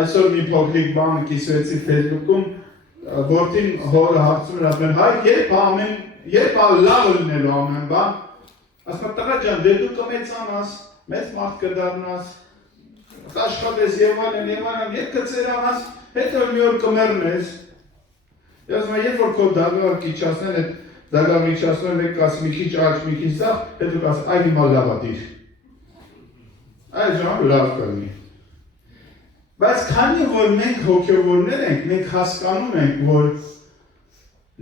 այսօր մի փոքրիկ բան կիսվեցի Facebook-ում, որդին հորը հարցում էր ասում հայր, երբ լավ լինելու ամեն բան, ասում է տղա ջան, դե դու կմեծանաս, մեծ մարդ կդառնաս, կաշխատես եւ այլն, երբ կծերանաս, հետո մի օր կմեռնես։ Ես ասում եմ, երբ որ քո դագար կիչացնեն, այդ դագար իջացնեն, մեկ կաս մի քիչ աջ, մի քիչ ցախ, հետո կաս այ հիմա լավա դիր։ Այդ ժամ լավ կլինի։ Բայց քանի որ մենք հոգևորներ ենք, մենք հասկանում ենք, որ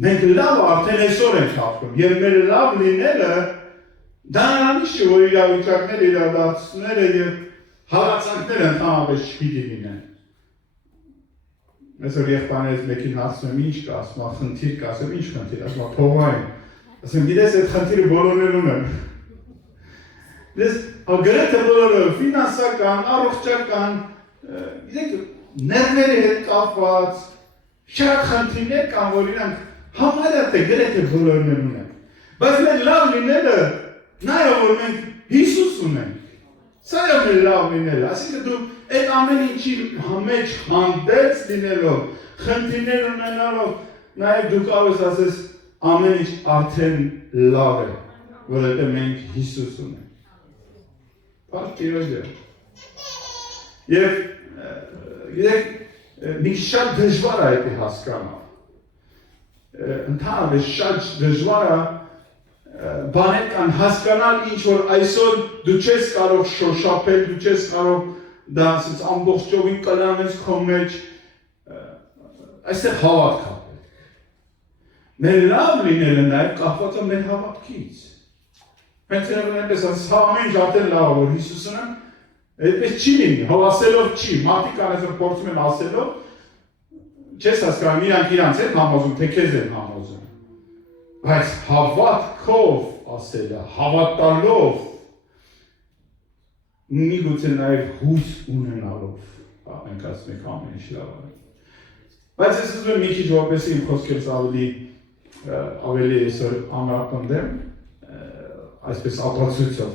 մենք լավ արդեն այսօր ենք ապրում, եւ մեր լավ լինելը դա նույնիսկ չէ, որ իրավիճակները, իրադարձությունները եւ հալածանքները ընդհանրապես չպիտի լինեն։ Այսօր եղբայրներից մեկին հարցնում եմ, ինչ կա, ասում եմ, խնդիր կա, ասում ինչ խնդիր, ասում եմ, փողային։ Ասում եմ, գիտես, այդ խնդիրը բոլորներ ունեն։ Դες գրեթե բոլորը ֆինանսական, առողջական, գիտեք, ներվերի հետ կապված, շատ խնդիրներ կան, որ իրանք համարյա թե գրեթե բոլորներ ունեն։ Բայց մեր լավ լինելը, նայով որ մենք Հիսուս ունենք, սա է մեր լավ լինելը, այսինքն դու այդ ամեն ինչի մեջ հանդերձ լինելով, խնդիրներ ունենալով, նաև դու կարող ես ասես ամեն ինչ արդեն լավ է, որովհետև մենք Հիսուս ունենք։ Բարդ Տիրոջ է։ Եվ գիտեք, մի շատ դժվար է այդ հասկանալ։ Ընդհանրապես շատ դժվար է բաներ կան հասկանալ ինչ որ այսօր դու չես կարող շոշափել, դու չես կարող դա ասած ամբողջովին կլանես քո մեջ, այստեղ հավատք ապել։ Մեր լավ լինելը նաև կախված է մեր հավատքից։ Մենք այնպես ասած ամեն ինչ արդեն լավ է, որ Հիսուսն է, այդպես չի լինի, հավասելով չի, մարդիկ անեսը փորձում են ասելով, չես հասկանում, իրանք իրանց են համոզում, թե քեզ են համոզում։ Բայց հավատքով ասելը, հավատալով, միգուցե նաև հույս ունենալով, մենք ասում ենք ամեն ինչ լավ է։ Բայց ես ուզում եմ մի քիչ որպես իմ խոսքերս ավելի այսօր ամրապնդեմ, այսպես ապացույցով։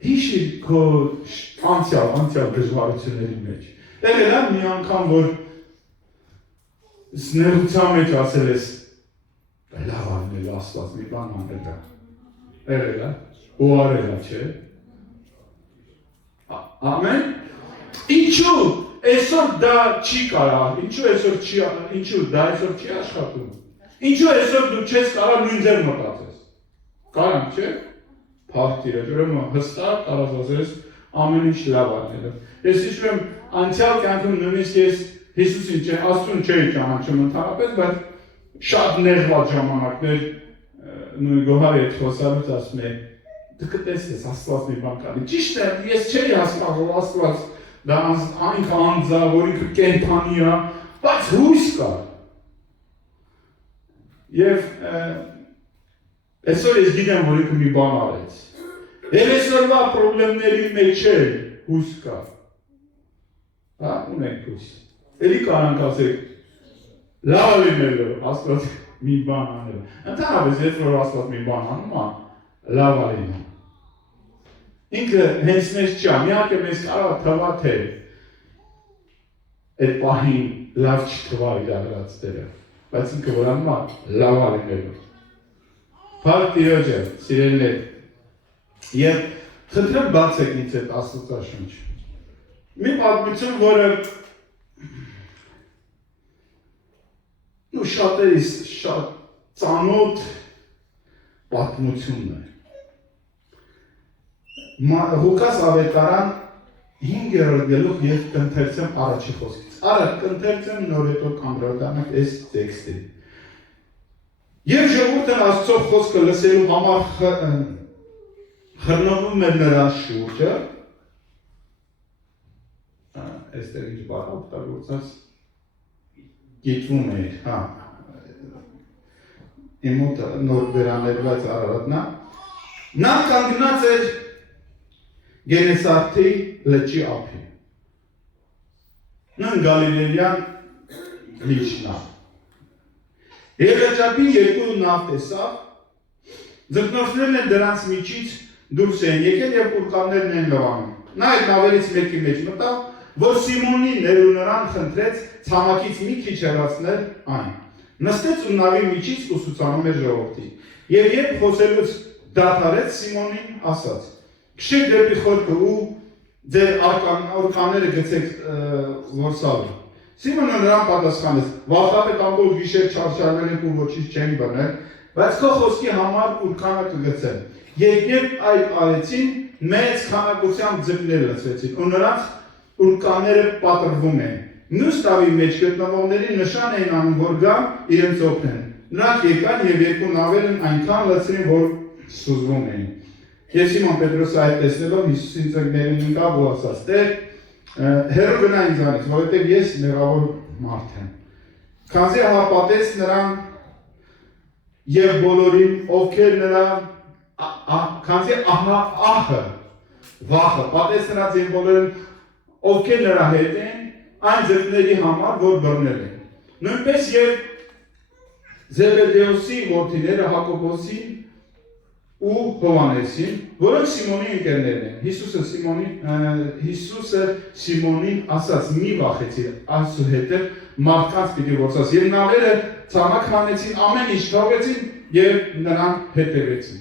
Հիշի քո անցյալ դժվարությունների մեջ։ Եղել է մի անգամ, որ սներության մեջ ասել ես լավ անել Աստված մի բան անել դա։ Եղել է, ու արել է, չէ։ Ամեն։ Ինչու այսօր դա չի կարող, ինչու դա այսօր չի աշխատում։ Ինչու այսօր դու չես կարող նույն ձև մտածես։ Կարող չէ։ Փառք Տիրոջ, ուրեմն հստակ կարող ասես ամեն ինչ լավ անել։ Ես հիշում եմ անցյալ կյանքում նույնիսկ ես Հիսուսին Աստծուն չէի ճանաչում ընդհանրապես, բայց շատ ներված ժամանակներ նույն Գոհարի հետ խոսալուց ասում է դու կտեսնես Աստված մի բան կանի։ Ճիշտ է, ես չէի հասկանում Աստված դա ինքը անձ է, որ ինքը կենդանի է, բայց հույս կա։ Եվ այսօր ես գիտեմ, որ ինքը մի բան արեց։ Եվ այսօրվա պրոբլեմների մեջ էլ հույս կա։ Հա, ունենք հույս։ Էլի կարանք ասեք, լավ լինելու Աստված մի բան անել։ Ընդհանրապես, երբ որ Աստված մի բան անում է, լավ լինում։ Ինքը հենց մեզ չի, միակ է մեզ կարող թվա թե այդ պահին լավ չթվա իր ագրած դերը, բայց ինքը որ անում է, լավ լինելու։ Փառք Տիրոջը, սիրելիներ, եւ խնդրեմ բացեք ինձ այդ Աստվածաշունչ։ Մի պատմություն, որը շատերիս շատ ծանոթ պատմությունն է։ Ղուկաս ավետարան 5-րդ գլուխ եւ կընթերցեմ առաջի խոսքից։ Արա կընթերցեմ նոր հետո կանդրադառնանք այս տեքստին։ Եվ ժողովուրդը Աստծո խոսքը լսելու համար խռնվում էր նրա շուրջը։ Այստեղ ինչ բառ օգտագործած գիտվում էր, հա։ Իմ մոտ նոր վերաներված Արարատնա։ Նա կանգնած էր Գենեսարթի լճի ափին։ Նույն Գալիլեյան լիճն է։ Եվ լճապին երկու նավ տեսավ, ձկնորսներն են դրանց միջից դուրս են եկել և պուրկաններն են լվանում։ Նա այդ նավերից մեկի մեջ մտավ, որ Սիմոնի ներուննրան խնդրեց ցամաքից մի քիչ հեռացնել այն։ Նստեց ու նավի միջից ուսուցանում էր ժողովրդին։ Եվ երբ խոսելուց դադարեց, Սիմոնին ասաց. «Քշեք դեպի խորքը ու ձեր օրկաները գցեք որսալու»։ Սիմոնը նրան պատասխանեց. «Վախապետ ամբողջ գիշեր չարչարվել ենք ու ոչինչ չենք բռնել, բայց քո խոսքի համար ուրքանը կգցեմ»։ Եվ երբ այդ արեցին, մեծ քանակությամբ ձկներ լսվեցին, ու նրանց ուրկաները պատրվում են։ Մյուս տավի մեջ գտնվողների նշան էին անում, որ գան իրենց օգնեն։ Նրանք եկան եւ երկու նավերն այնքան լցրին, որ սուզվում էին։ Եվ Սիմոն Պետրոսը այդ տեսնելով Հիսուսին ծնկներին ընկավ ու ասաց. «Տեր, հեռու գնա ինձանից, որովհետև ես մեղավոր մարդ եմ»։ Քանզի հապատեց նրան եւ բոլորին, ովքեր նրան քանզի ահը վախը պատեց նրանց եւ բոլորին, ովքեր նրա հետ են, այն ձկների համար, որ բռնել են։ Նույնպես եւ Զեբեդեոսի որդիները Հակոբոսին ու Հովհաննեսին, որոնք Սիմոնի ընկերներն են։ Հիսուսը Սիմոնին ասաց. «Մի վախեցիր, այսուհետև մարդկանց պիտի որսաս»։ Եվ նավերը ցամաք հանեցին, ամեն ինչ թողեցին եւ նրան հետևեցին։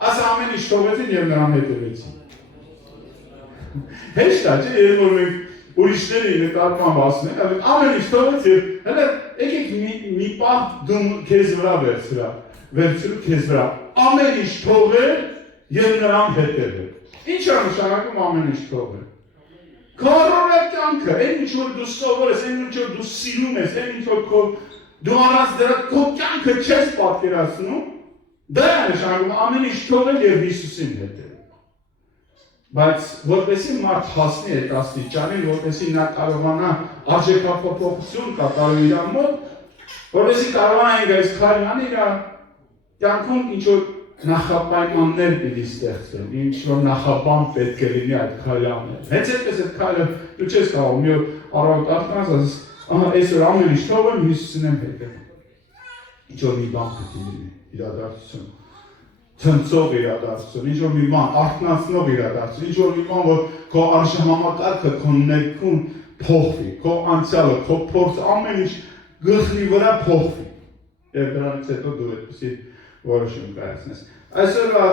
Ասա ամեն ինչ թողեցին եւ նրան հետևեցին։ Հեշտ է, չէ՞, երբ որ մենք ուրիշների նկատմամբ ասում ենք, ամեն ինչ թողեց եւ հələ եկեք մի պահ դու քեզ վրա վերցրու քեզ վրա։ Ամեն ինչ թողել եւ նրան հետևել։ Ինչ է նշանակում ամեն ինչ թողել։ Քո կյանքը, այն ինչ որ դու սովոր ես, այն ինչ որ դու սիրում ես, այն ինչ որ դու առանց դրա քո կյանքը չես պատկերացնում, դա է նշանակում ամեն ինչ թողել եւ Հիսուսին հետևել։ Բայց որպեսզի մարդ հասնի այդ աստիճանին, որպեսզի նա կարողանա արժեքափոխություն կատարել իր մոտ, որպեսզի կարողանա այս քայլն անել իր կյանքում ինչ որ նախապայմաններ պիտի ստեղծել, ինչ որ նախաբան պետք է լինի այդ քայլը անել։ Հենց այդպես այդ քայլը դու չես կարող մի օր առավոտ արթնանաս, ասես, ահա այսօր ամեն ինչ թողեմ Հիսուսին եմ հետևում։ Ինչ որ մի բան պետք է լինի, իրադարձություն, ցնցող իրադարձություն, ինչ որ մի բան, արթնացնող իրադարձություն, ինչ որ մի բան, որ քո արժանամակարգը, քո ներքուն փոխվի, քո անցյալը, քո փորձը, ամեն ինչ գլխի վրա փոխվի։ Եվ դրանից հետո դու այդպեսի որոշում կայացնես։ Այսօրվա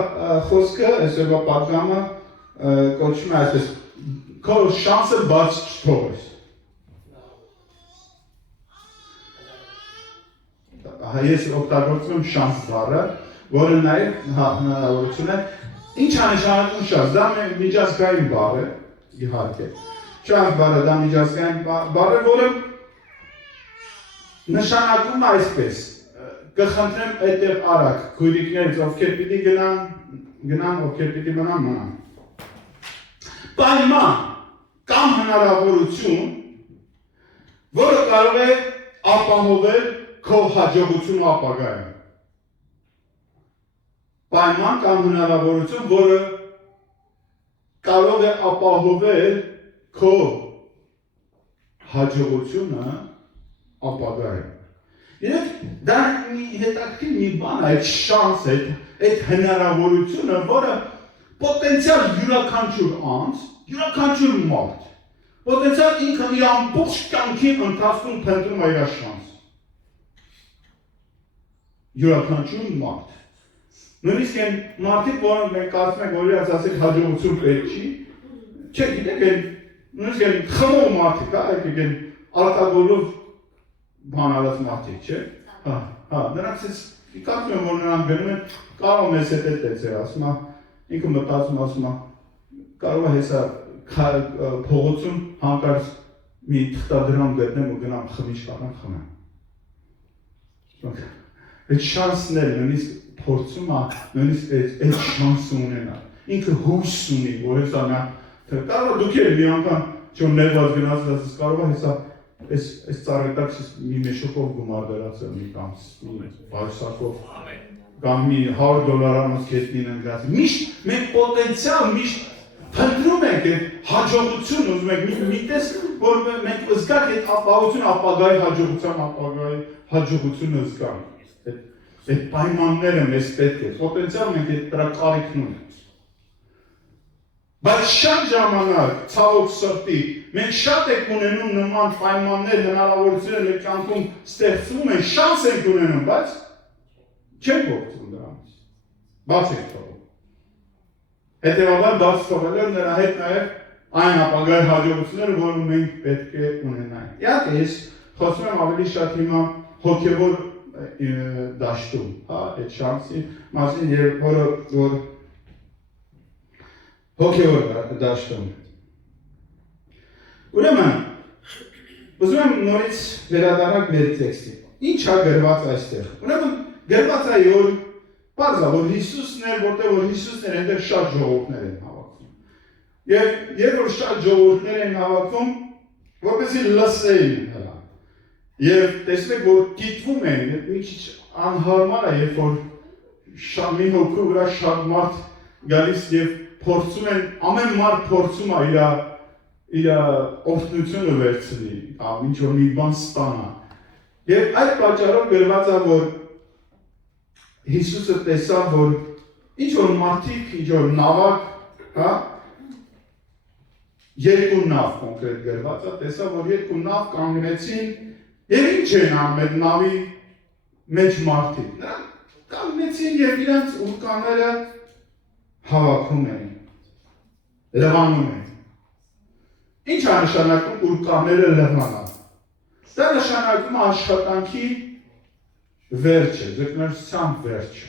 խոսքը, այսօրվա պատգամը կոչվում է այսպես. քո շանսը բաց չթողես։ Ես օգտագործում եմ շանս բառը, որը նաև հնարավորություն է։ Ինչ է նշանակում շանս, դա միջազգային բառ է, իհարկե։ Շանս բառը դա միջազգային բառ է, որը նշանակում է այսպես. կխնդրեմ այդտեղ արագ քույրիկներից, ովքեր պիտի գնան, ովքեր պիտի մնան։ Պայման կամ հնարավորություն, որը կարող է ապահովել քո հաջողությունը ապագայում։ Պայման կամ հնարավորություն, որը կարող է ապահովել քո հաջողությունը ապագայում։ Իրեք դա մի հետաքրքիր մի բան է, այդ շանսը, այդ հնարավորությունը, որը պոտենցիալ յուրաքանչյուր անձ, յուրաքանչյուր մարդ, պոտենցիալ ինքը իր ամբողջ կյանքի ընթացքում փնտրում է իր շանսը։ Յուրաքանչյուր մարդ։ Նույնիսկ այն մարդիկ, որոնք մենք կարծում ենք, որ իրաց ասենք հաջողություն պետք չի, չէ, գիտեք, նույնիսկ այն խմող մարդիկ, եկեք այն ալկոգոլով բանալած մարդիկ, չէ։ Նրանց ես կարծում եմ, որ նրանք գնում են, կարող մեզ հետ է ասում է, ինքը մտածում ասում է, կարող է հեսա փողոցում հանկարծ մի թղթադրամ գտնեմ ու գնամ խմիչք առնեմ խմեմ։ Այդ շանսն էլ նույնիսկ փորձում է, նույնիսկ այդ շանսը ունենա։ Ինքը հույս ունի, որ հեսա նա կարող է դուք էլ մի անգամ չոր ներված գնացել ասես կարող է հեսա այս ծառայտակ մի մեշոկով գումար վերացել մի կամ բայսակով կամ մի $100 կետնին ընկրացել։ Միշտ մենք պոտենցիալ միշտ փնտրում ենք այդ հաջողություն, ուզում ենք մի տեսք, որ մենք զգանք այդ ապահովությունը ապագայի հաջողության ապագայի հաջողությունը զգանք։ Այդ պայմանները մեզ պետք է, պոտենցիալ մենք այդ դրա կարիքն ունենք։ Բայց շատ ժամանակ ցավոք սրտի մենք շատ ենք ունենում նման պայմաններ, հնարավորություններ մեր կյանքում ստեղծվում են, շանս ենք ունենում, բայց չենք օգտվում դրանից։ Բաց ենք թողում։ Հետևաբար բաց թողելով նրա հետ նաև այն ապագայի հաջողությունները, որը մենք պետք է ունենանք։ Իհարկե, ես խոսում եմ ավելի շատ հիմա հոգևոր դաշտում, հա, այդ շանսի մասին, որ հոգևոր դաշտում։ Ուրեմն, ուզում եմ նորից վերադառնալ մեր տեքստին։ Ինչ է գրված այստեղ։ Ուրեմն, գրված է, որ պարզ է, որ Հիսուսն էր, որտեղ որ Հիսուսն էր, այնտեղ շատ ժողովուրդներ են հավաքվում։ Եվ երբ որ շատ ժողովուրդներ են հավաքվում, որպեսզի լսեին նրան։ Եվ տեսնեք, որ դիտվում են, մի քիչ անհարմար է, երբ որ մի հոգու վրա շատ մարդ գալիս եւ փորձում են, ամեն մարդ փորձում է իր օգնությունը վերցնի, ինչ որ մի բան ստանա։ Եվ այդ պատճառով գրված է, որ Հիսուսը տեսավ, որ ինչ որ մարդիկ, ինչ որ նավակ, հա, երկու նավ կոնկրետ գրված է, տեսավ, որ երկու նավ կանգնեցին եւ ինչ են անում այդ նավի մեջ մարդիկ։ Նրանք կանգնեցին եւ իրենց ուրկաները հավաքում էին, լվանում էին։ Ինչ է նշանակում ուրկաները լվանալ։ Դա նշանակում է աշխատանքի վերջը, ձգնորսության վերջը։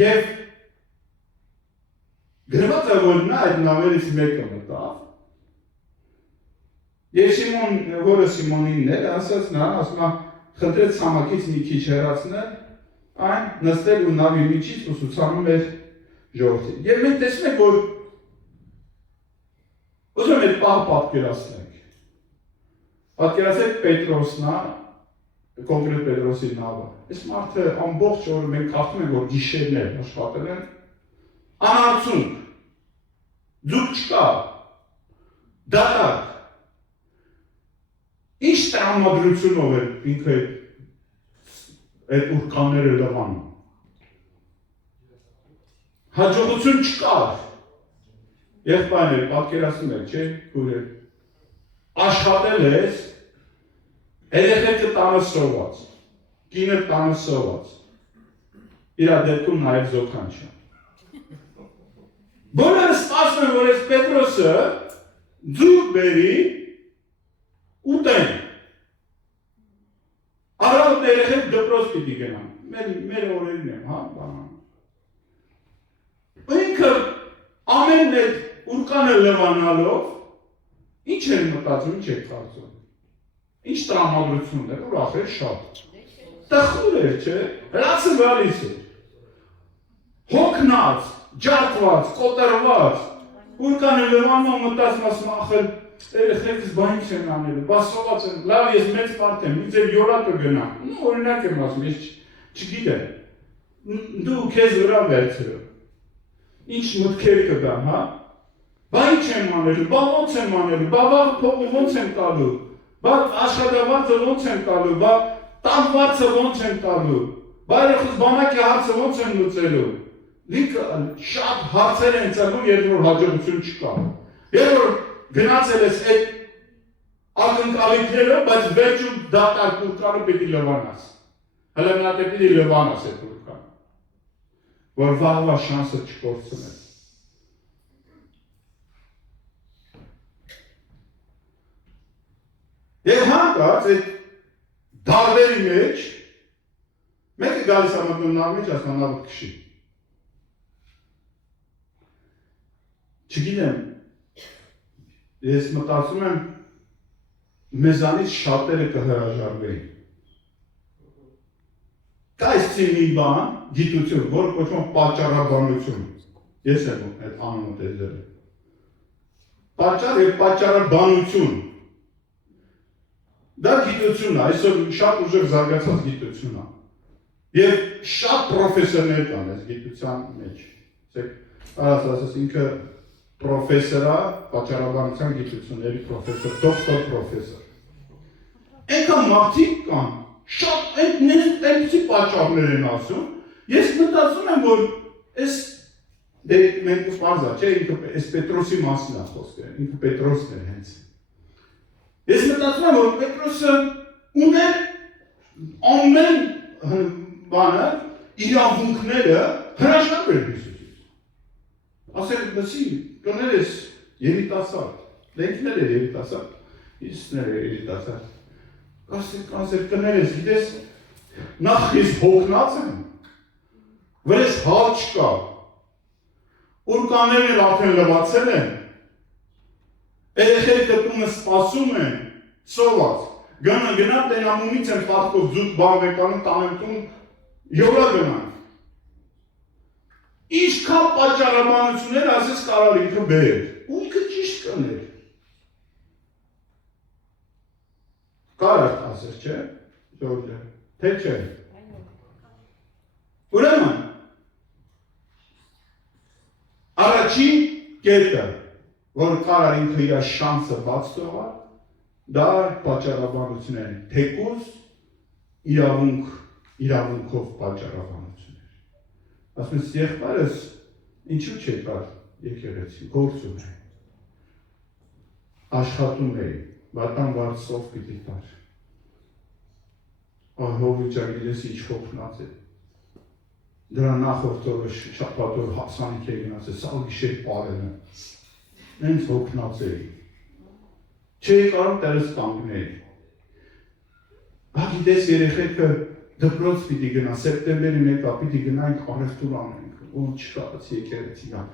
Եվ գրված է, որ նա այդ նավերից մեկը մտավ, եւ Սիմոն, որը Սիմոնինն էր, ասաց նրան, ասում է, խնդրեց ցամաքից մի քիչ հեռացնել, այն նստել ու նավի միջից ուսուցանում էր ժողովրդին։ Եվ մենք տեսնում ենք, որ ուզում եմ այդ պահ պատկերացնենք։ Պատկերացրեք Պետրոսն է, կոնկրետ Պետրոսի նավը։ Այս մարդը ամբողջ օրը մենք կարծում ենք, որ գիշերներ աշխատել են, անարցունք, ձուկ չկա, դատարկ։ Ինչ տրամադրությունով էր ինքը այդ ուրկանները լվանում։ Հաջողություն չկար։ Եղբայրներ, պատկերացնում եք, չէ՞, քուրեր։ Աշխատել ես, երեխեքը տանը սոված, կինը տանը սոված, իր դեպքում նաև զոքանչա։ Բոլորը սպասում են, որ այս Պետրոսը ձուկ բերի ուտեն։ Առավոտ երեխեք դպրոց պիտի գնան, մեր օրերին եմ, հա, բանան։ Ինքը ամեն այդ ուրկանը լվանալով, ինչ էր մտածում, ինչ էր կարծում։ Ինչ տրամադրություն էր, ուրախ էր շատ։ Տխուր էր, չէ, հրացը գալիս էր։ Հոգնած, ջարդված, կոտրված, ուրկանը լվանում մտածում ասում ախր երեխեքս բան չեն անելու, բասոված են, լավ ես մեծ մարդ եմ, ինձ էր յոլատը գնամ, օրինակ եմ ասում, ես չգիտեմ, դու քեզ վրա վերցրու, ինչ մտքեր կգան, հա, բա ինչ եմ անելու, բա ոնց եմ անելու, բա վաղ փողը ոնց եմ տալու, բա աշխատավարձը ոնց եմ տալու, բա տանվարձը ոնց եմ տալու, բա երեխուս բանակի հարցը ոնց եմ լուծելու, լիքը շատ հարցեր են ծնում, երբ որ հաջողություն չկա, երբ որ գնացել ես այդ ակնկալիքներով, բայց վերջում դատարկ ուրկանը պիտի լվանաս, հլը նա պիտի լվանաս այդ ուրկանը, որ վաղվա շանսը չկործնես։ Եվ հանկարծ այդ դարբերի մեջ, մեկը գալիս է մտնում նավ մեջ, ասում նավը քշի։ Չգիտեմ, ես մտածում եմ, մեզանից շատերը կհրաժարվեին։ Կա այսի մի բան, գիտություն, որ կոչվում պատճառաբանություն։ Ես եմ այդ անունը տեսել։ Պատճառ եւ պատճառաբանություն։ Դա գիտություն է, այսօր շատ ուժեղ զարգացած գիտություն է։ Եվ շատ պրոֆեսորներ կան այս գիտության մեջ։ Արած ասես ինքը պրոֆեսոր է, պատճառաբանության գիտությունների պրոֆեսոր, դոկտոր պրոֆեսոր։ Այնքան մարդիկ կան, շատ այնպիսի պատճառներ են ասում, ես մտածում եմ, որ այս Դե մենք սպարզա, չէ, ինքը այս Պետրոսի մասին է խոսքը, ինքը Պետրոսն էր հենց։ Ես մտածում եմ, որ Պետրոսը ուներ ամեն բանը, իրավունքները հրաժարվել Հիսուսից։ Ասել, բսի, կներես երիտասարդ, լենքներ էր երիտասարդ, Հիսուսներ էր երիտասարդ։ Ասել, կներես, գիտես, նախ ես հոգնած եմ, վրես հալ չկա, ուրկաներն էլ արդեն լվացել են, երեխեքը տունը սպասում են, սոված, գնա տենամումից են պատկով զուտ բավեկանում տանեմ տուն, յոլա գնան։ Ինչքան պատճառաբանություններ ասես կարար ինքը բեր, ու ինքը ճիշտ կներ։ Կարար ասես, չէ, Ժորժը, թե չէ։ Ուրեմն, առաջին կետը, որ կարար ինքը իր շանսը բաց թողա, դա պատճառաբանություն են, թեկուզ իրավունքով պատճառաբանություն էր։ Ասում ես, եղբայրս ինչու չեկար եկեղեցի, գործում է, աշխատում է, վատան վարձով պիտի տար։ Հովիճակ իրես ինչ հոգնած է։ Դրա նախորդ օրը շաբաթ օր հասանիք է գնաց, սա գիշեր պարել է։ Նենց հոգնած էի։ Չէի կարող տերս կանգնել։ Բա գիտես երեխեքը դպրոց պիտի գնա, սեպտեմբերի 1-ը պիտի գնանք առևտուր անենք, ու չկարած եկեղեցի գա։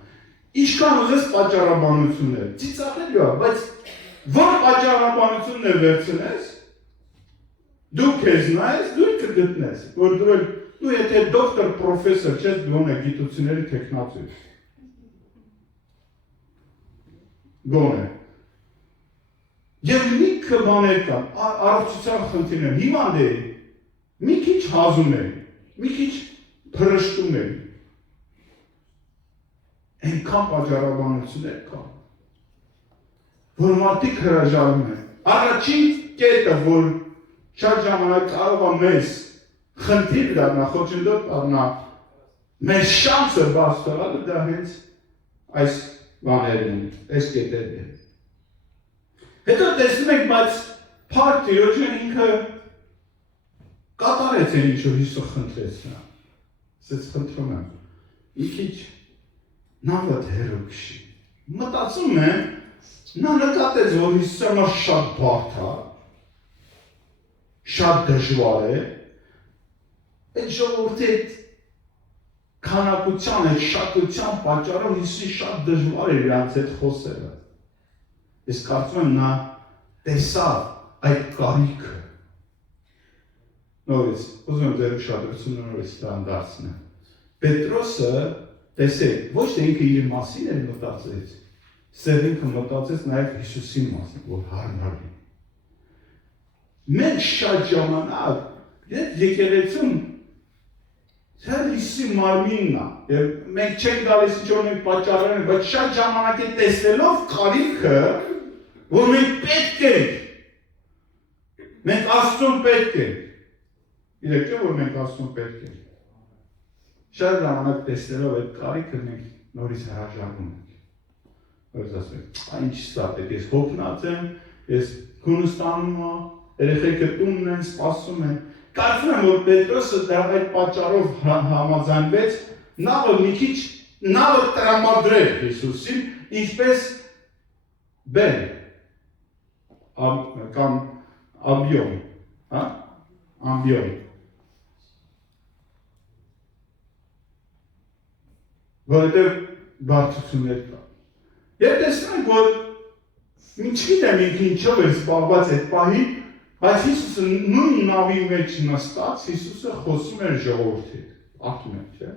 Ինչքան ուզես պատճառաբանություններ, ծիծաղելի է, բայց որ պատճառաբանությունն է վերցնես, դու քեզ նայես, դու կգտնես, որ դու եթե դոկտոր, պրոֆեսոր չես, դու ունես գիտությունների թեկնածու ես։ Գոնե։ Եվ լիքը բաներ կան, առողջության խնդիրներ, հիվանդ էի, մի քիչ հազում էի, մի քիչ փրշտում էի։ Այնքան պատճառաբանություններ կան, որ մարդիկ հրաժարվում են։ Առաջին կետը, որ շատ ժամանակ կարող է մեզ խնդիր դառնա, խոչընդոտ դառնա, մեր շանսը բաց թողալը դա հենց այս բաներն են, այս կետերն են։ Հետո տեսնում ենք, բայց փառք Տիրոջը ինքը կատարեց այն ինչ որ Հիսուսը խնդրեց նա։ Ասեց խնդրում եմ, մի քիչ նավդ հեռու քշի։ Մտածում եմ, նա նկատեց, որ Հիսուսը շատ բարդ է, շատ դժվար է, այդ ժողովրդի այդ քանակության, այդ շատության պատճառով Հիսուսի շատ դժվար է իրանց հետ խոսելը։ Ես կարծում եմ նա տեսավ այդ կարիքը։ Նորից, ուզում եմ ձեր ուշադրությունը նորից դրան դարձնել։ Պետրոսը, տեսեք, ոչ թե ինքը իր մասին էր մտածեց, սև ինքը մտածեց նաև Հիսուսի մասին, որ հարմար է։ Մենք շատ ժամանակ, եկեղեցում Սա Հիսուսի մարմինն է, և մենք չենք գալիս ինչ-որ մենք պատճառներ, բայց շատ ժամանակ է տեսնելով կարիքը, որ մենք պետք ենք, մենք Աստծուն պետք ենք, իրեք չէ, որ մենք Աստծուն պետք ենք, շատ ժամանակ տեսնելով այդ կարիքը մենք նորից հրաժարվում ենք, որից ասում ենք, ինչ ստատեք, ես հոգնած եմ, ես Հունստանում եմ, երեխեքը տունն են, սպասում են, Կարծում եմ, որ Պետրոսը դրա այդ պատճառով համաձայնվեց, նավը մի քիչ, նավը տրամադրել Հիսուսին, ինչպես բեն, կամ ամբիոն, ամբիոն։ Որովհետև բարձություններ կա։ Եվ տեսնում ենք, որ չգիտեմ ինքը ինչով էր զբաղված այդ պահին, բայց Հիսուսը նույն նավի մեջ նստած, Հիսուսը խոսում էր ժողովրդի, ակում է, չէ։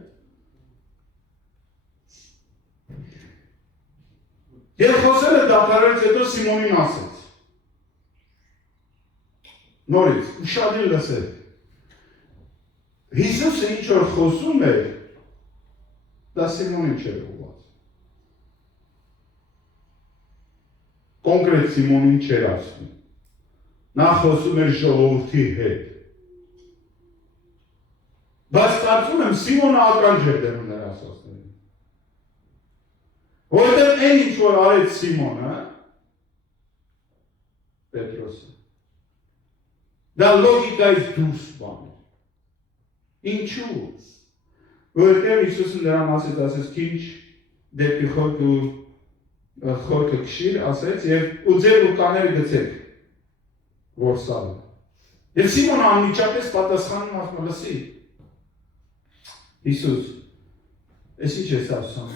Եվ խոսելը դադարեց հետո Սիմոնին ասեց։ Նորից, ուշադիր լսեք։ Հիսուսը ինչ որ խոսում էր, դա Սիմոնին չէր ուղղված։ Կոնկրետ Սիմոնին չէր ասում։ Նա խոսում էր ժողովրդի հետ։ Բայց կարծում եմ Սիմոնը ականջ էր դնում նրա ասածներին։ Որտեղ այն ինչ որ արեց Սիմոնը, Պետրոսը, դա լոգիկայից դուրս բան է։ Ինչու՞։ Որտեղ Հիսուսը նրան ասեց, քիչ դեպի խորքը քշիր, ասեց, և ու ձեր ուկաները գցեք, որսալը։ Եվ Սիմոնը անմիջապես պատասխանում ասում, լսի, Հիսուս, ես ինչ ես ասում,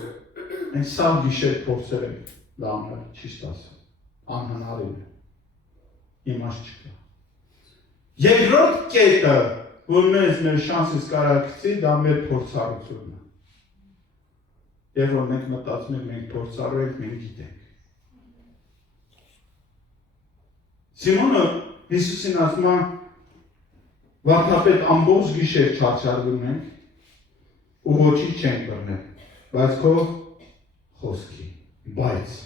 են սավ գիշեր փորձել ենք լանել, ճիշտ ասում, անհնարին է, իմաստ չկա։ Երկրորդ կետը, որ մեզ մեր շանսից կարակցի, դա մեր փորձառությունն է։ Եվ որ մենք մտածում ենք, մենք փորձառու ենք, մենք գիտենք։ Սիմոնը Հիսուսին ասում է, վարդապետ ամբողջ գիշեր չարչարվում ենք, ու ոչինչ չենք բռնել, բայց քո խոսքի, բայց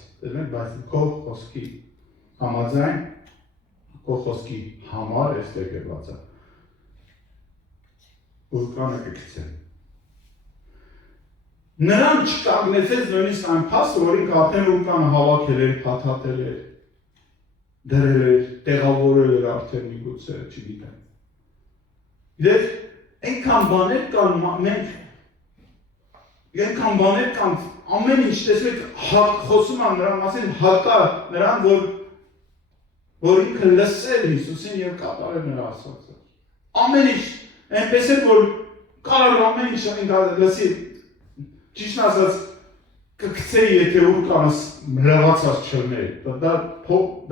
քո խոսքի համաձայն, քո խոսքի համար էստեղ գրված է, ուրկանը կգցեն։ Նրան չկանգնեցեց նույնիսկ այն փաստը, որ ինքը արդեն ուրկանը հավաքել էր, փաթաթել էր, դրել էր, տեղավորել էր արդեն միգուցե, չգիտեմ։ Գիտեք, այնքան բաներ կան, այնքան բաներ կան, ամեն ինչ տեսեք խոսում են նրան մասին հակա նրան, որ ինքը լսել Հիսուսին և կատարել նրա ասածը։ Ամեն ինչ, այնպես էր, որ կարող ամեն ինչ ինքը լսի, ճիշտ ասած, կգցեի, եթե ուրկանս լավացած չլներ, դա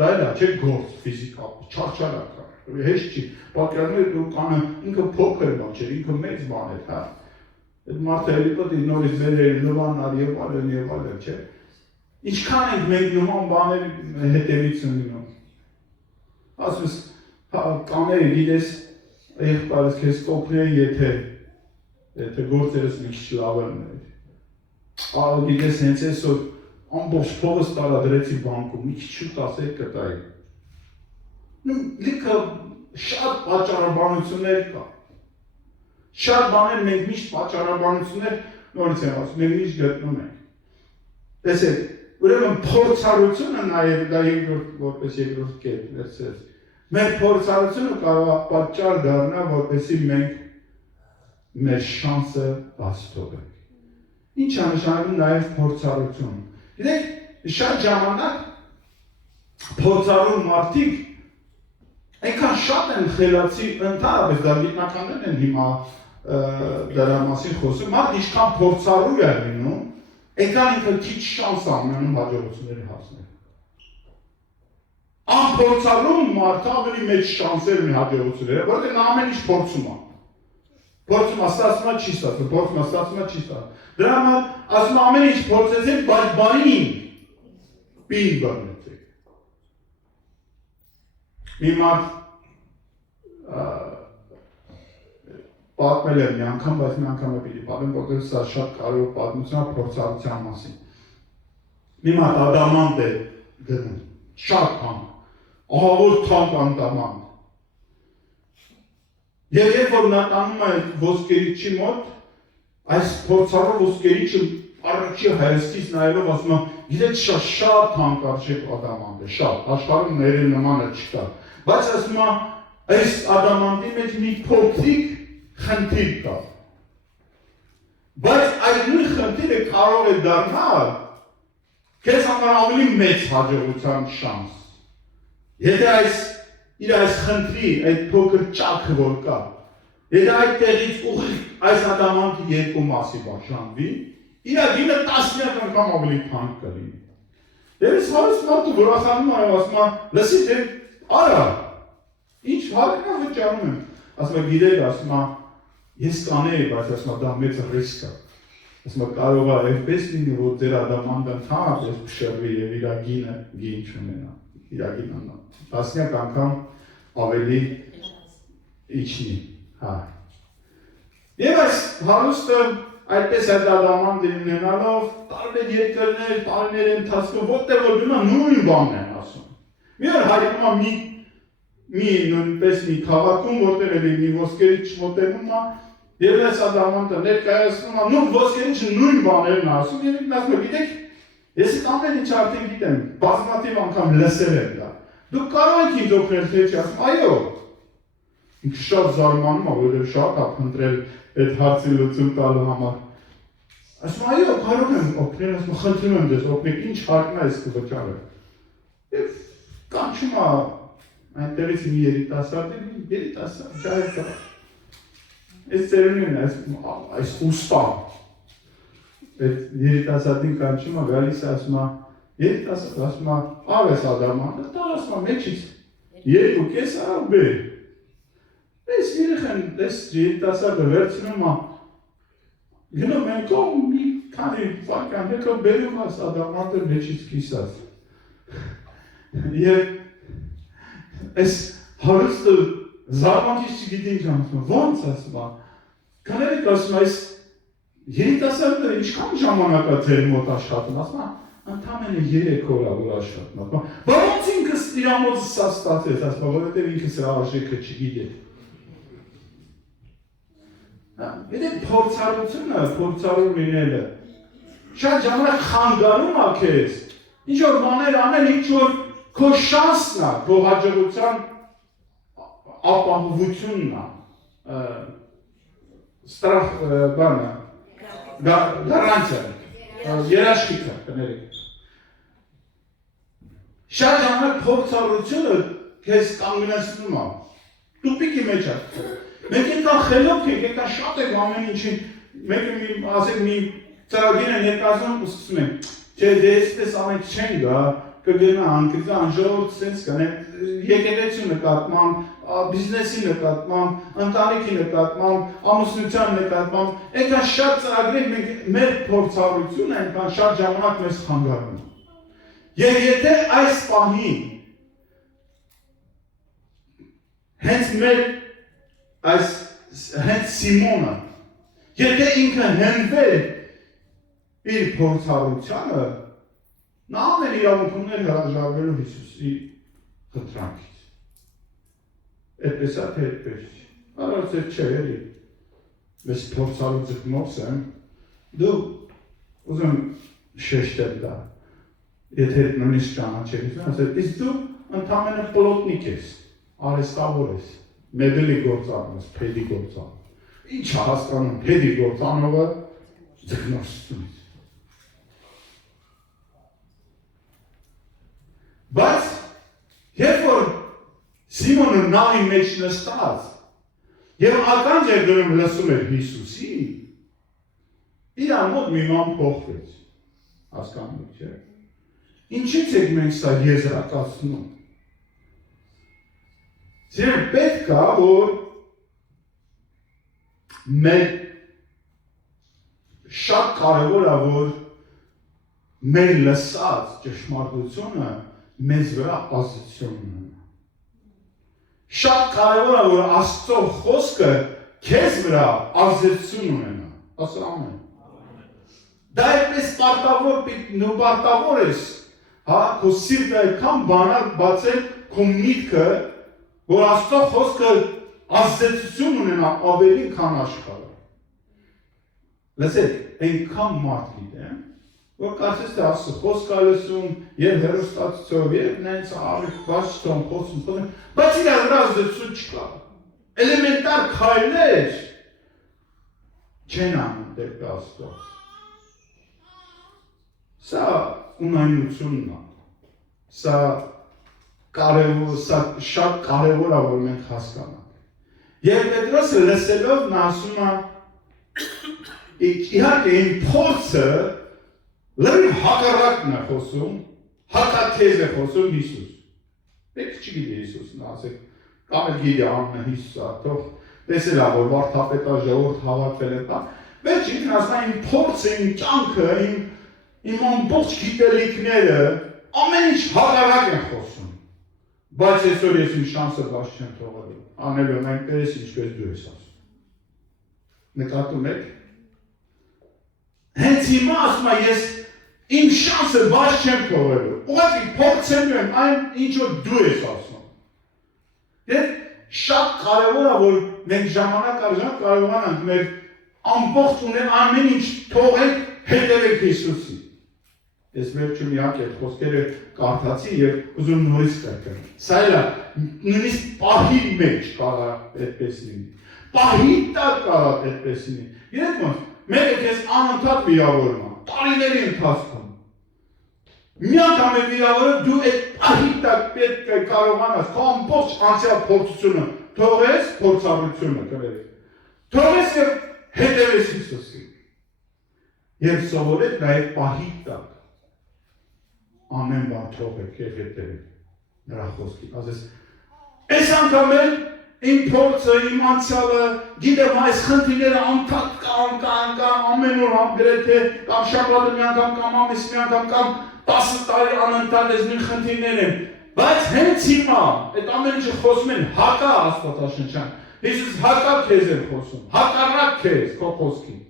էլ չէ գործ ֆիզիկապես, չարչարական, հեշտ չի, պատկերացնում եք ուրկանը ինքը փոքր բան չէր, ինքը մեծ բան էր, հա։ Այդ մարդը էլի պետք է նորից բերել, նվանալ և այլն, չէ։ Ինչքան ենք մենք նման բաներ հետևից ունենում։ Ասում ես, կաները գիտես, եղբայրս քեզ կօգնեի, եթե գործերս մի քիչ լավ էր։ Գիտես հենց այսօր ամբողջ փողս տարադրեցի բանկում, մի քիչ շուտ ասեք կտայի։ Լիքը շատ պատճառաբանություններ կա։ Շատ բաներ մենք միշտ պատճառաբանություններ նորից եմ ասում, մենք միշտ գտնում ենք։ Տեսեք, ուրեմն փորձառությունը նաև դա որպես երկրորդ կետ վերցրեց։ Մեր փորձառությունը կարող է պատճառ դառնալ, որպեսզի մենք մեր շանսը բաց թողենք։ Ինչ է նշանակում նաև փորձառություն։ Գիտեք, շատ ժամանակ փորձառու մարդիկ այնքան շատ են խելացի, ընդհանրապես դա գիտնականներն են հիմա դրա մասին խոսում, մարդ ինչքան փորձառու է լինում, այնքան ինքը քիչ շանս է ունենում հաջողությունների հասնել։ Անփորձառու մարդը ավելի մեծ շանսեր ունի հաջողությունների, որովհետև նա ամեն ինչ փորձում է։ Փորձում է, ստացվում է, չի ստացվում, փորձում է, ստացվում է, չի ստացվում։ Դրա համար ասում ամեն ինչ փորձեցեք, բայց բարին պին բռնեցեք։ Մի մարդ պատմել եմ մի անգամ, բայց մի անգամ է պիտի պատմեմ, որտեղ սա շատ կարևոր պատմություն է փորձառության մասին։ Մի մարդ ադամանտ է գնում, շատ թանկ, ահավոր թանկ ադամանտ։ Եվ երբ որ նա տանում է ոսկերիչի մոտ, այս փորձառու ոսկերիչը առաջի հայացքից նայելով ասում է, գիտեք շատ թանկ արժեք ադամանտ է, շատ, աշխարհում ներել նմանը չկա։ Բայց ասում է, այս ադամանտի մեջ մի փոքրիկ խնդիր կա։ Բայց այդ նույն խնդիրը կարող է դառնալ քեզ համար ավելի մեծ հաջողության շանս։ Եթե իր այս խնդրի, այդ փոքր ճաքը որ կա, եթե այդ տեղից ուղիղ այս ադամանտի երկու մասի բաժանվի, իր գինը 10 անգամ ավելի թանկ կլինի։ Եվ այս հարուստ մարդը ուրախանում է, ասում է, լսի թե արա, ինչ հարկն է վճարում եմ։ Ասում է, գիտեք, ասում է, ես կանեի, բայց ասում է, դա մեծ ռիսկ է։ Ասում է, կարող է այդպես լինի, որ ձեր ադամանդը ընդհանրապես փշրվի եւ իր գինը գին չունենա, իր գինը 10 անգամ ավելի իջնի, հա։ Եվ այս հարուստը այդպես այդ ադամանդը ունենալով տարբեր երկրներ, տարիներ ընթացքում, որտեղ որ գնում է նույն բանն են ասում։ Մի օր հայտնվում է նույնպես մի քաղաքում, որտեղ էլի մի ոսկերիչ մոտենում է, եւ այս ադամանտը ներկայացնում է, նույն ոսկերիչը նույն բաներն ասում, եւ ինքն ասում է, գիտեք, Ես այդ ամեն ինչ արդեն գիտեմ, բազմաթիվ անգամ լսել եմ դա։ Դուք կարող եք ինձ օգնել, թե չի ասում, այո։ Ինքը շատ զարմանում է, որովհետև շատ է փնտրել այդ հարցի լուծում տալու համար։ Ասում այո, կարող եմ օգնել, ասում խնդրում եմ ձեզ օգնեք, ինչ հարկն է ես կվճարել։ Եվ կանչում է այնտեղից մի երիտասարդ, ջահել Այս ծերունին այս ուստա այդ երիտասարդին կանչում է գալիս ասում է երիտասարդ ասում է ավես ադամանը դա ասում է մեջից երկու կես արավ բեր այս երեխան այս երիտասարդը վերցնում է գնում են կողմ մի քանի վարքան հետո բերում է ադամանը մեջից կիսած եւ այս հարուստը Զարմանքից չգիտի ինչ ասում, ոնց ասում է, քաներեք ասում այս երիտասարդները ինչքան ժամանակ է ձեր մոտ աշխատում, ասում է, ընդամենը 3 օր է որ աշխատում, ասում է, բա ոնց ինքս իր մոտ սա ստացեց, ասում է, որովհետև ինքս արժեքը չգիտի։ Գիտեք փորձառու լինելը, շատ ժամանակ խանգարում է քեզ, ինչ որ բաներ անել, ինչ որ քո շանսն է, քո հաջողության ապահովությունն է, ստրախ բանը, գարանցիա, երաշխիքը, կներեք։ Շատ ժամանակ փորձառությունը քեզ կանգնեցնում է, տուպիկի մեջ է։ Մենք եկան խելոք եք, եկան շատ եք ամեն ինչին, մեկը ասեք մի ծրագիր է ներկայացնում ու սկսում ենք, չէ, դե այսպես ամեն չեն գա, կգնան, ժողովուրդ սենց կանեն, եկեղեցու նկատմամբ, բիզնեսի նկատմամբ, ընտանիքի նկատմամբ, ամուսնության նկատմամբ, այնքան շատ ծրագրեր մենք մեր փորձառությունը այնքան շատ ժամանակ մեզ խանգարում։ Եվ եթե այս պահին հենց Սիմոնը, եթե ինքը հենվել իր փորձառությանը, նա ամեն իրավունք ուներ հրաժարվելու Հիսուսի խնդրանքից։ Այդպես է, թե այդպես չի։ Արարծեր չէ, էլի։ Ես փորձառու ձգնոց եմ, դու ուզում շեշտել դա, եթե նույնիսկ ճանաչելիս, ասել, իսկ դու ընդամենը պլոտնիկ ես, արհեստավոր ես, մեդելի գործանում ես, փեդի գործանում։ Ինչ է հասկանում փեդի գործանողը ձգնոցությունից։ Բայց երբ որ Սիմոնը նավի մեջ նստած եւ ականջ էր դնում լսում էր Հիսուսին, իր մոտ մի բան փոխվեց։ Հասկանում եք, չէ՞։ Ինչից եք մենք սա եզրակացնում։ Ձեր պետք է որ մեր շատ կարևոր է որ մեր լսած ճշմարտությունը մեզ վրա ազդեցություն ունենա։ Շատ կարևոր է որ Աստծո խոսքը քեզ վրա ազդեցություն ունենա։ Ասա ամեն։ Դա այդպես պարտավոր ես, հա, քո սիրտը այդքան բանալ բացել քո միտքը, որ Աստծո խոսքը ազդեցություն ունենա ավելի քան աշխարհը։ Լսեք, այնքան մարդ գիտեմ, որ կարծես թե Աստծո խոսքը լսում, եւ հեռուստացույցով, եւ նենց արիք բաշխում, խոսում, բայց իր ազդեցություն չկա։ Էլեմենտար քայլեր չեն անում դեպի Աստծո։ Սա ունայնությունն է։ Սա շատ կարևոր է որ մենք հասկանանք։ Եվ Պետրոսը լսելով նա ասում է իհարկե այն փորձը լրիվ հակառակն է խոսում, հակաթեզ է խոսում Հիսուս։ Պետք չգիտի Հիսուսն ասեք, կամ էլ գիտի անունը Հիսուս է, թող տեսել է որ վարդապետա ժողովուրդ հավաքվել է տա։ Վերջ ինքն ասում է իմ փորձը, իմ կյանքը, իմ ամբողջ գիտելիքները ամեն ինչ հակառակ են խոսում։ Բայց այսօր ես իմ շանսը բաց չեմ թողելու, անելու եմ այնպես ինչպես դու ես ասում։ Նկատում եք։ Հենց հիմա ասում է ես իմ շանսը բաց չեմ թողելու, ուղղակի փորձելու եմ այն ինչ որ դու ես ասում։ Եվ շատ կարևոր է որ մենք ժամանակ առ ժամանակ կարողանանք մեր ամբողջ ունեն ամեն ինչ թողենք հետևենք Հիսուսի։ Ես վերջում իհարկե այդ խոսքերը կարդացի եւ ուզում նորից կրկնել։ Սա էլ նույնիսկ պահի մեջ կարա այդպես լինի։ Պահի տակ կարա այդպես լինի։ Երբ մեկը քեզ անընդհատ վիրավորում է, տարիների ընթացքում։ Մի անգամ է վիրավորը դու այդ պահի տակ պետք է կարողանաս քո ամբողջ անցյալ փորձությունը թողես փորձառությունը կրես։ Թողես եւ հետևես Հիսուսին։ Եվ սովորեք նաեւ պահի տակ ամեն բան թողեք եւ հետևեք նրա խոսքի։ Ասես, այս անգամ էլ իմ փորձը, իմ անցյալը, գիտեմ այս խնդիրները անդադ կան, ամեն օր գրեթե կամ շաբաթը մի անգամ կամ ամիսը մի անգամ կամ 10 տարի անընդհատ այս նույն խնդիրներ են։ Բայց հենց հիմա այդ ամեն ինչը խոսում են հակա Աստվածաշնչյան։ Հիսուս հակա քեզ է խոսում, հակառակ քեզ քո խոսքին։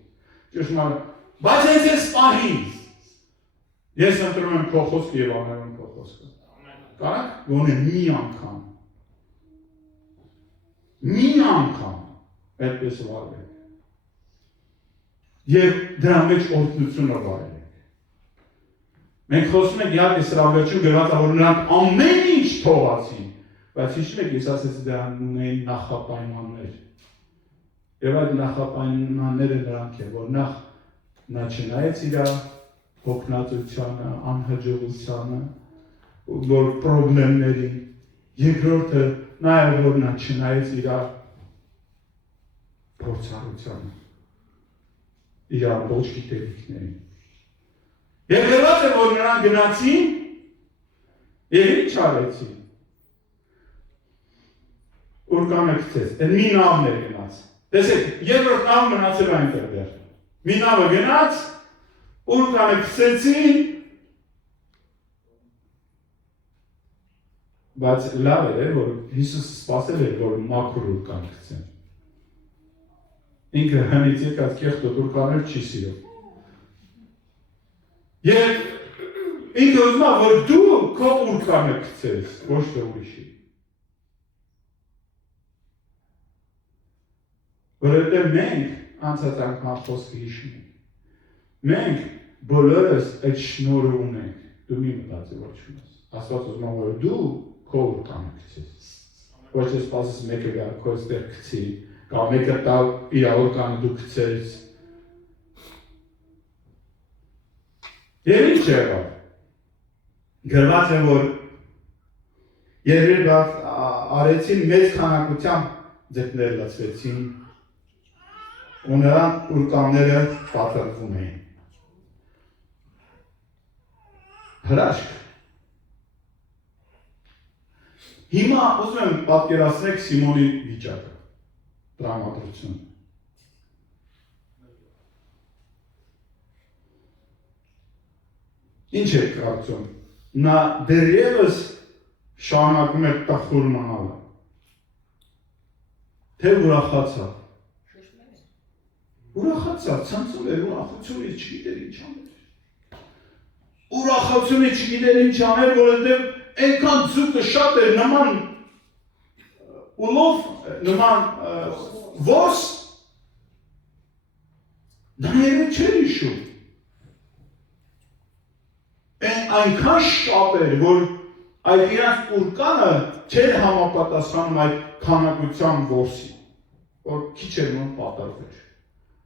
Ճշմարիտ։ Բայց հենց այս պահին ես ընտրում եմ քո խոսքը եւ անելու քո խոսքը։ Կարա՞ք գոնե մի անգամ այդպես վարվեք։ Եվ դրա մեջ օրհնությունը վարեք։ Մենք խոսում ենք իհարկե սրա վերջում գրված է, որ նրանք ամեն ինչ թողացին, բայց հիշում եք, ես ասեցի դրան ունեին նախապայմաններ։ Եվ այդ նախապայմանները նրանք են, որ նախ նա չնայեց իր հոգնածությանը, անհաջողությանը, որ պրոբլեմների, երկրորդը նաև որ նա չնայեց իր փորձառությանը, իր ամբողջ գիտելիքներին։ Եվ գրված է, որ նրանք գնացին եւ ինչ արեցին։ Ուր կանը գցեց, այդ մի նավն էր գնաց։ Տեսեք, երկրորդ նավը մնացել այնտեղ դեռ։ Մի նավը գնաց, ուր կանը գցեցին, բայց լավ էր, որ Հիսուսը սպասել էր, որ մաքուր ուր կան գցեն։ Ինքը հնից եկած կեղտոտ ուր կաներ չի սիրում։ Եվ ինքը ուզում է, որ դու քո ուր կանը գցես, ոչ թե ուրիշի։ Որովհետև մենք անցած անգամ խոսքը հիշում ենք։ Մենք բոլորս այդ շնորհը ունենք, դու մի մտածի որ չունես։ Աստված ուզում է, որ դու քո ուր կանը գցես։ Ոչ թե սպասես մեկը գա քո ստեղ գցի, կամ մեկը տա իր ուր կանը դու գցես։ Եվ ինչ եղավ։ Գրված է, որ երբ արեցին մեծ քանակությամբ ձկներ լցվեցին, ու նրան ուրկանները պատրվում էին։ Հրաշք։ Հիմա ուզում եմ պատկերացնեք Սիմոնի վիճակը, տրամադրությունը։ Ինչ է կարծում, նա դեռևս շարունակում է տխուր մնալը, թե ուրախացավ։ Ուրախացավ, ցնցում էր, ուրախությունը չգիտեր ինչ աներ։ Ուրախությունը չգիտեր ինչ աներ, որովհետև այնքան ձուկը շատ էր նման ուլով, նման ворս, դա երբ չէր հիշում։ Այնքան շատ էր, որ այդ իրանց ուրկանը չէր համապատասխանում այդ քանակության ворսի, որ քիչ էր մոտ պատրվեր։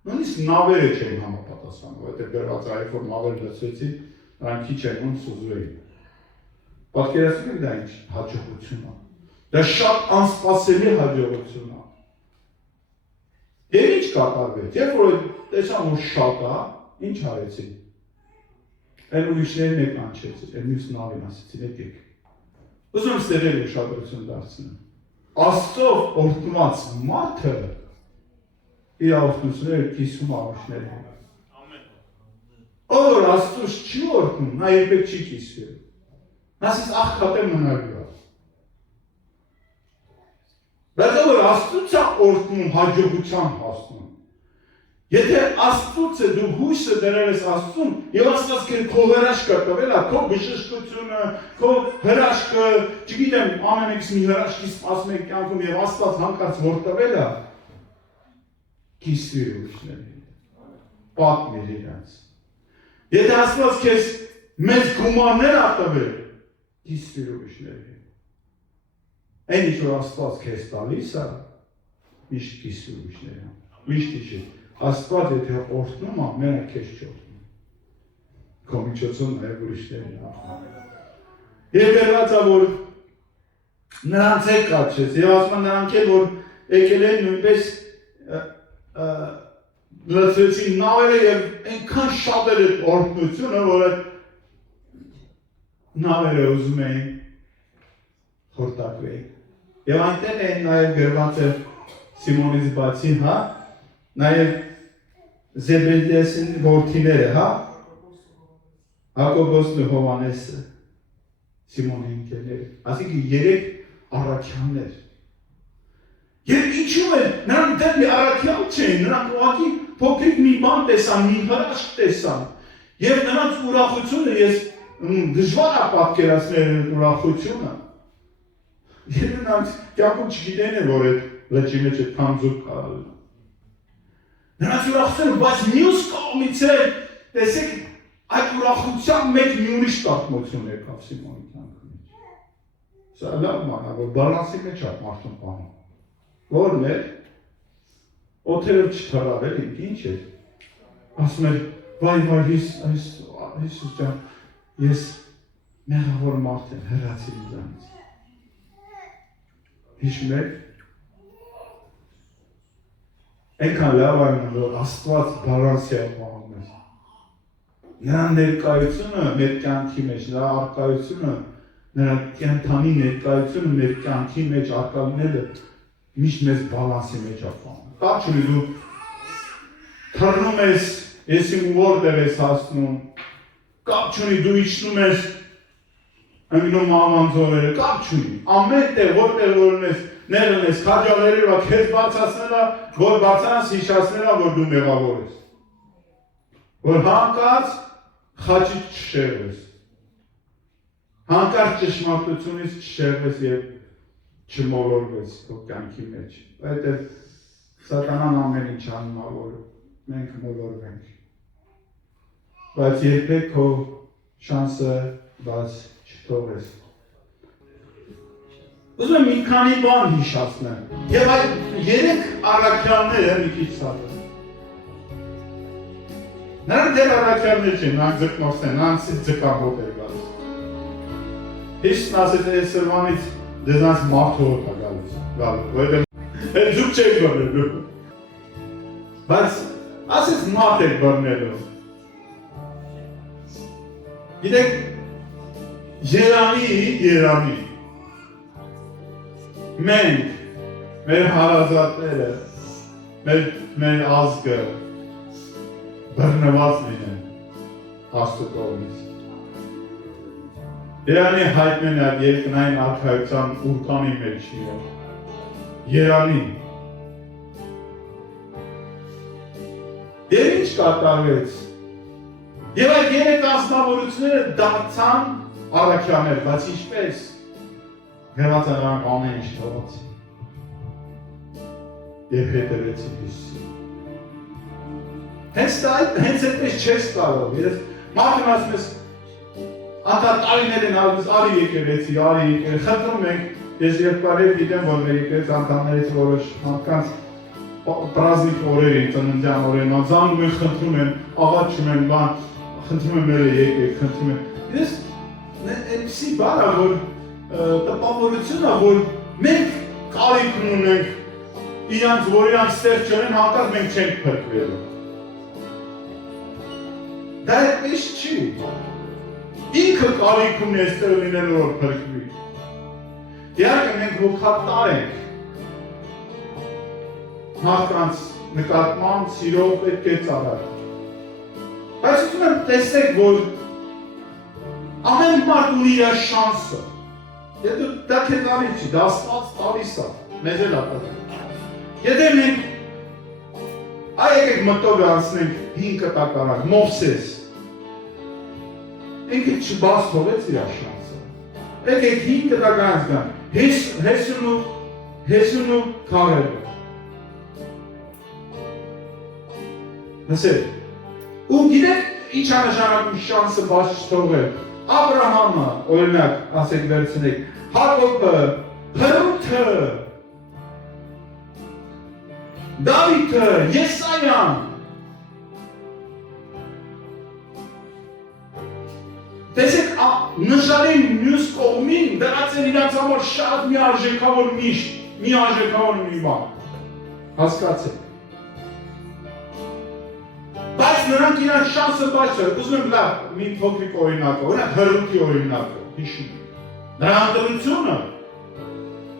Նույնիսկ նավերը չեն համապատասխանում, որտեղ գրված այլ որ նավեր լցվեցին, նրանք քիչ են ոնց սուզվեին։ Պատկերացնում եք դա ինչ հաջողություն է։ Դա շատ անսպասելի հաջողություն է։ Եվ ինչ կատարվեց, երբ որ տեսան որ շատ է, ինչ արեցին։ Այն ուրիշներն է կանչեցին, այն մյուս նավին ասեցին, եկեք։ Ուզում ստեղել ուշադրություն դարձնեմ։ Աստծով օրհնված մարդը իր օրհնությունները կիսում ուրիշների հետ։ Ով որ Աստծուց չի օրհնում, նա երբեք չի կիսվում։ Նա ասես աղքատ է մնալու։ Բայց ով որ Աստծուց է օրհնում, հաջողության հասնում։ Եթե Աստծուց է դու հույսը դրել ես Աստծուն, եւ Աստված քո հրաշքը տվել է, քո բժշկությունը, քո հրաշքը, չգիտեմ, ամեն ինչ մի հրաշքի սպասում եք կյանքում եւ Աստված հանկարծ որ տվել է, կիսվի ուրիշների, պատմիր իրանց։ Եթե Աստված քեզ մեծ գումարներ ատվել կիսվիրուշների։ Այն ինչ որ Աստված քեզ տալիս է, միշտ կիսվիրուշների։ Միշտ իշի, Աստված եթե օրհնում է, մենակ քեզ չօրհնում։ Քո միջոցով նաև ուրիշներին ախմել։ Եվ գրված է, որ նրանց հետ կաչեց, եւ ասում են նրանք էլ, որ եկել են նույնպես լցրեցին նավերը եւ այնքան շատ էր այդ օրհնությունը, որ այդ նավերը ուզում էին խորտակվեին։ Եվ այնտեղ էին նաև գրված է Սիմոնից բացի, հա, նաև Զեբեդեոսի որդիները, հա, Հակոբոսն ու Հովհաննեսը, Սիմոնի ընկերները, այսինքն 3 առաքյալներ։ Եվ ինչու է, նրանք դեռ առաքյալ չէին, նրանք ուղղակի փոքրիկ մի բան տեսան, մի հրաշք տեսան։ Եվ նրանց ուրախությունը ես դժվար է պատկերացնել ուրախությունը։ Եվ նրանք կյանքում չգիտեն են, որ այդ լճի մեջ այդքան ձուկ կա։ Նրանց ուրախությունը, բայց մյուս կողմից է, տեսեք, այդ ուրախության մեջ մի ուրիշ պատմություն եկավ Սիմոնի կյանքի մեջ։ Սա լավ բան է, որ բալանսի մեջ է մարդուն պահում։ Որն էր, օդերով չթռավ էլի, ինչ էր։ Ասում էր, վայ, Հիսուս ջան, ես մեղավոր մարդ եմ, հեռացիր ինձանից։ Հիշում եք, այնքան լավ այն, որ Աստված բալանսի է պահում մեզ։ Նրա ներկայությունը մեր կյանքի մեջ, նրա առկայությունը, նրա կենդանի ներկայությունը մեր կյանքի մեջ առկա լինելը միշտ մեզ բալանսի մեջ է պահում։ Կա չունի դու թռնում ես, ես իմ որտեղ ես հասնում, կապ չունի դու իջնում ես ընկնում ամանձորերը, կապ չունի, ամեն տեղ որտեղ որն ես, ներն ես, քաջալերել է, քեզ բացացնելա, որ բացանաս հիշացնելա, որ դու մեղավոր ես, որ հանկարծ խաչից չշեղվես, հանկարծ ճշմարտությունից չշեղվես և չմոլորվես քո կյանքի մեջ, այդ է սատանան ամեն ինչ անում է, որ մենք մոլորվենք, բայց երբեք քո շանսը բաց չթողես։ Ուզում եմ մի քանի բան հիշացնեմ, և այդ 3 առաքյալները մի քիչ սատան։ Նրանք դեռ առաքյալներ չեն, նրանք ձգնոցն են, նրանցից ձգամոտ էր գալիս։ Հիշն ասեց է սրվանից դեզանց մարդ հոտ է գալիս, որտեղ այդ ձուկ չեք բռնելու։ Բայց ասեց մարդ եք բռնելու։ Գիտեք, Երանի, մենք, մեր հարազատները, մեր ազգը բռնված լինեն Աստծո կողմից։ Երանի հայտնել է երկնային արքայության ուրկանի մեջ իրար։ Երանի։ Եվ ինչ կատարվեց։ Եվ այդ 3 ազնվորությունները դարձան առաքյալներ, բայց ինչպես գրված է նրանք ամեն ինչ թողեցին և հետևեցին Հիսուսին։ Հենց այդպես չես կարող, մարդն ասում ես անդա տարիներ են արի եկեղեցի, խնդրում ենք, ես երկարև գիտեմ, որ մեր եկեղեցի անդամներից որոշ մարդկանց պրազնիկ օրեր են, ծննդյան օրեր են, զանգում են, խնդրում են, աղաչում են, խնդրում են մերը եկեք, խնդրում են։ Ես այնպիսի բան է, որ տպավորություն է, որ մենք կարիք ունենք իրանց, որ իրանք ստեղ չունեն, հանկարծ մենք չենք փրկվելու։ Դա այդպես չի։ Ինքը կարիք ունի այստեղ լինելու որ փրկվի։ Իհարկե մենք հոգատար ենք։ Մարդկանց նկատմամբ սիրով պետք է ծառայել։ Բայց ուզում եմ տեսեք, որ ամեն մարդ ունի իր շանսը։ Եթե դա քեզ արի չի, դա Աստված տալիս է, մեզ էլ ատել։ Եթե մենք եկեք մտով անցնենք 5 կտակարան, Մովսես, ինքը չբաց թողեց իր շանսը։ Եկեք 5 կտակարան զգան, Հեսուն ու Քարելը։ Հսեր, ու գիտեք, ինչ անշանակում շանսը բաց չթողել։ Աբրահամը, օրինակ, ասեք վերցնեք, Հակոբը, Հռութը, Դավիթը, Եսայան, տեսեք, նշանի մյուս կողմին դրած են իրաց համար շատ միարժեքավոր մի բան, հասկացեք։ Բայց նրանք իրան շանսը բաց չէր, ուզում եմ լավ մի փոքրիկ օրինակը, օրինակ Հռութի օրինակը, հիշում եք։ Նրա ընտրությունը,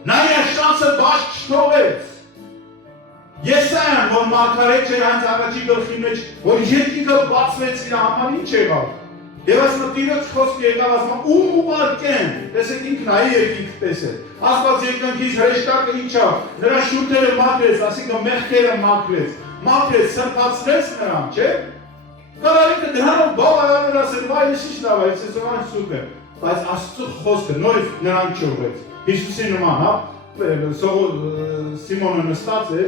նա իր շանսը բաց չթողեց։ Եսայան, որ մարգարետ չէր հենց առաջի գլխի մեջ, որ երկինքը բացվեց իր համար, ինչ եղավ։ Եվ ասում Տիրոջ խոսքը եկավ, ասում ում ուղարկեն, տեսեք ինքն այ երկինք տեսել։ Աստված երկնքից հրեշտակը իջավ, նրա շուրթերը մաքրեց, ասիկա մեղքերը մաքրեց, սրբացրեց նրան, չէ՞։ Կարարիկը դրանով բավարարել ասել, վայ ես ինչ լավ է, ես այն սուտ է, բայց Աստծո խոսքը նորից նրան չողեց։ Հիսուսի նման, հա, Սիմոնը նստած է,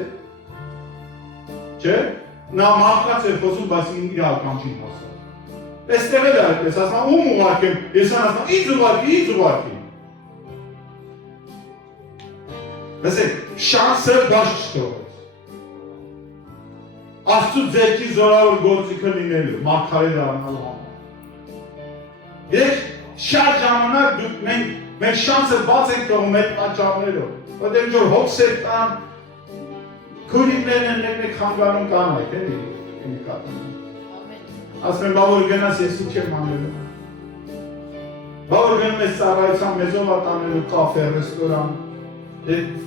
չէ՞, նա մարդկաց էր խոսում, բայց իր ակամ չի հասել։ Այստեղ էլ այդպես, ասում ում ուղարկեմ, ես ասում ինձ ուղարկի։ Լսեք, շանսը բաց չթողեց։ Աստծո ձեռքի զորավոր գործիքը լինելու, մարգարե դառնալու համար։ Երբ շատ ժամանակ մենք շանսը բաց ենք թողում այդ պատճառներով, որտեղ ինչ որ հոգս եք տան, քույրիկներն են եկնեք խանգարում կանայք, էլի կատանում։ Ասում եմ, բա որ գնաս ես ինչ եմ անելու։ Բա որ գնում ես ծառայության մեզով ատանելու կաֆե, ռեստորան,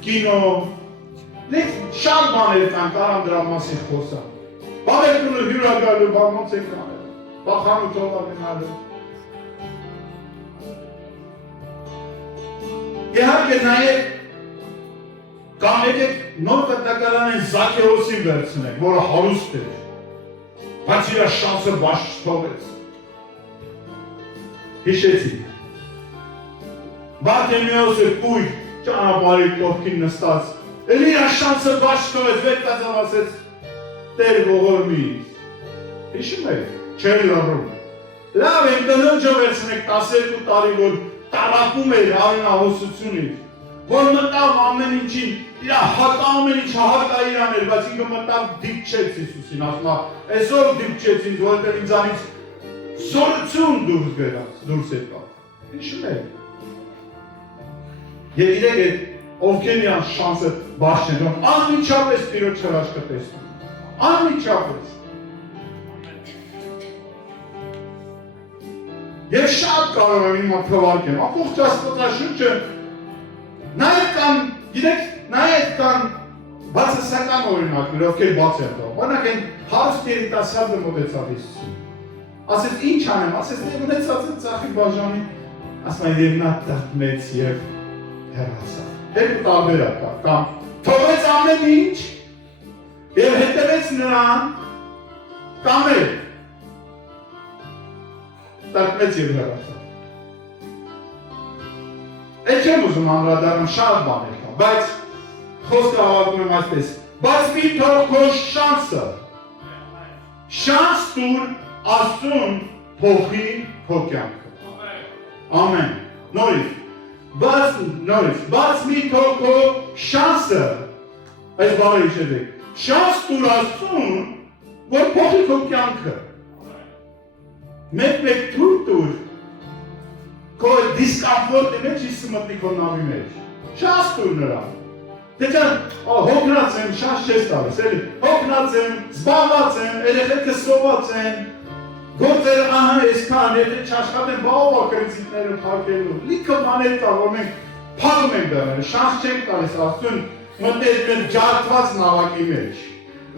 կինո, շատ բաներ կան, կարամ դրա մասին խոսամ։ Բա եք տունը հյուրա գալու, բա ոնց եք անելու, բա խանութով գնալու։ Իհարկե նաև կամ եկեք նոր կտակարանեն Զաքեոսին վերցնենք, որը հարուստ էր, բայց իր շանսը բաց չթողեց։ Հիշեցիք։ Բարտեմեոսը կույր ճանապարհի կողքին նստած, էլ իր շանսը բաց չթողեց, վետկացավ ասեց, Տեր ողորմի ինձ։ Հիշում եք, չէր լռում։ Լավ են տնօրենը վերցնեք 12 տարի, որ տարապում էր արյունահոսությունից, որ մտավ ամեն ինչին, իր ամեն ինչ հակա իրան էր, բայց ինքը մտավ դիպչեց Հիսուսին, ասում է, այսօր դիպչեց ինձ, որովհետև ինձանից զորություն դուրս եկավ։ Հիշում եք։ Եվ իրեք այդ ովքեր իրան շանսը բաց չեն թողում, անմիջապես Տիրոջ հրաշքը տեսնում, անմիջապես։ Եվ շատ կարող եմ իմ թվարկեմ, ամբողջ Աստվածաշունչը նաև կան բացասական օրինակներ, ովքեր բաց են թողում։ Օրինակ այն հարուստ երիտասարդը մոտեցավ Հիսուսին։ Ասեց ինչ անեմ, ասեց ունեցած եմ ծախի բաժանի, ասում են եւ նա դատմեց եւ հեռացավ։ Երկու տարբերակ կա, կամ թողեց ամեն ինչ եւ հետևեց նրան, կամ էլ դատմեց եւ հեռացավ։ Այդ չեմ ուզում անդրադառնալ շատ բաներ կան, բայց խոսքը հավաքում եմ այսպես, բայց մի թող քո շանսը, շանս տուր Աստծուն փոխի քո կյանքը։ Ամեն։ Նորից, բաց մի թող քո շանսը, այս բառը հիշեցեք, շանս տուր Աստծուն, որ փոխի քո կյանքը։ Մեկ թույլ տուր քո դիսկոմֆորտի մեջ մտնի քո նավի մեջ։ Շանս տուր նրան։ Դե հոգնած եմ, շանս չես տալիս, էլի։ Հոգնած եմ, զբաղված եմ, երեխեքս սոված են, գործերը ահա այսքան, եթե չաշխատեն բաղ կրծիկները փակելու։ Լիքը բաներ կա, որ մենք փակում ենք դրանք, շանս չենք տալիս Աստծուն մտնել մեր ջարդված նավակի մեջ,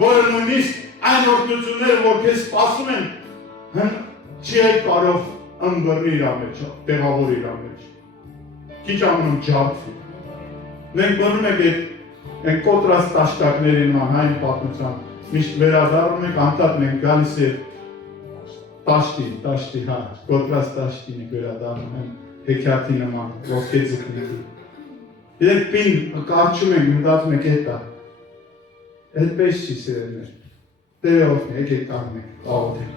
որը նույնիսկ այն օրհնությունները, որ քեզ սպասում են, չի կարող ընկնել իր մեջ, տեղավոր իր մեջ։ Քիչ ամնում ջարդվի։ Մենք բնում ենք այդ կոտրած տաշտակների նման այն պատմության, միշտ վերադառնում ենք, անդադ մենք գալիս է տաշտի, հա, կոտրած տաշտին ենք վերադառնում են հեքիաթի նման, ոսկե ձկների։ Իրենք պին կարճում ենք, մտածում ենք հետա, այդպես չի սերել մեր, տերը օգնի, եկեք կանգնենք, աղոթենք։